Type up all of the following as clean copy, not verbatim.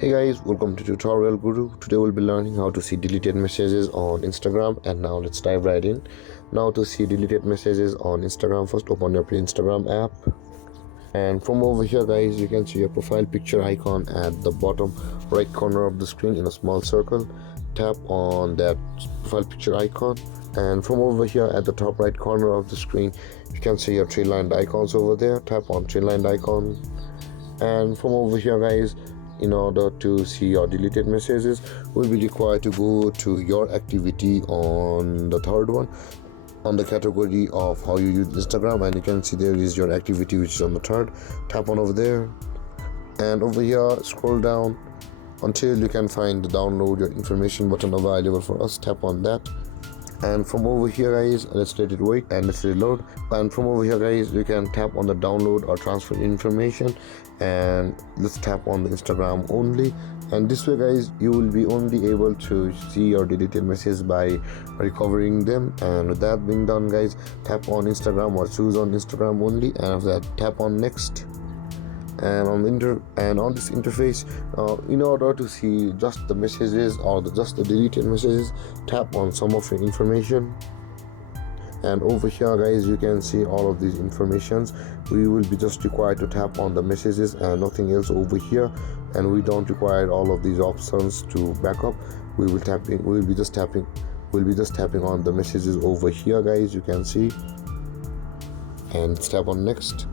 Hey guys, welcome to Tutorial Guru. Today we'll be learning how to see deleted messages on Instagram, and now let's dive right in. Now to see deleted messages on Instagram, first open up your Instagram app, and from over here guys you can see your profile picture icon at the bottom right corner of the screen in a small circle. Tap on that profile picture icon, and from over here at the top right corner of the screen you can see your three lined icons over there. Tap on three lined icon, and from over here guys, in order to see your deleted messages, will be required to go to your activity on the third one on the category of how you use Instagram, and you can see there is your activity which is on the third. Tap on over there, and over here scroll down until you can find the download your information button available for us. Tap on that, and from over here guys, let's let it wait and let's reload. And from over here guys, you can tap on the download or transfer information, and let's tap on the Instagram only. And this way guys, you will be only able to see your deleted messages by recovering them. And with that being done guys, tap on Instagram or choose on Instagram only, and after that tap on next. And on this interface, in order to see just the messages or just the deleted messages, tap on some of your information. And over here guys, you can see all of these informations. We will be just required to tap on the messages and nothing else over here, and we don't require all of these options to back up. We'll be just tapping on the messages over here guys, you can see. And let's tap on next,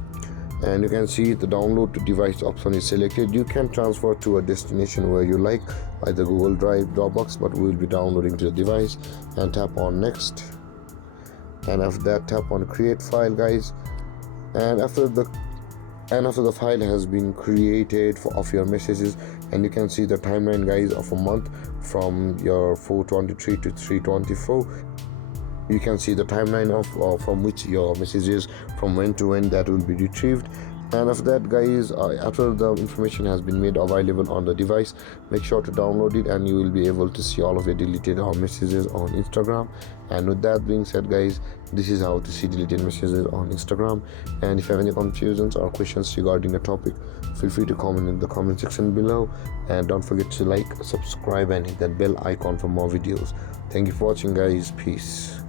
and you can see the download to device option is selected. You can transfer to a destination where you like, either Google Drive, Dropbox, but we will be downloading to the device. And tap on next, and after that tap on create file guys. And after the file has been created of your messages, and you can see the timeline guys of a month from your 423 to 324. You can see the timeline of from which your messages from when to when that will be retrieved. And after that guys, after the information has been made available on the device, make sure to download it, and you will be able to see all of your deleted messages on Instagram. And with that being said guys, this is how to see deleted messages on Instagram. And if you have any confusions or questions regarding the topic, feel free to comment in the comment section below, and don't forget to like, subscribe, and hit that bell icon for more videos. Thank you for watching guys. Peace.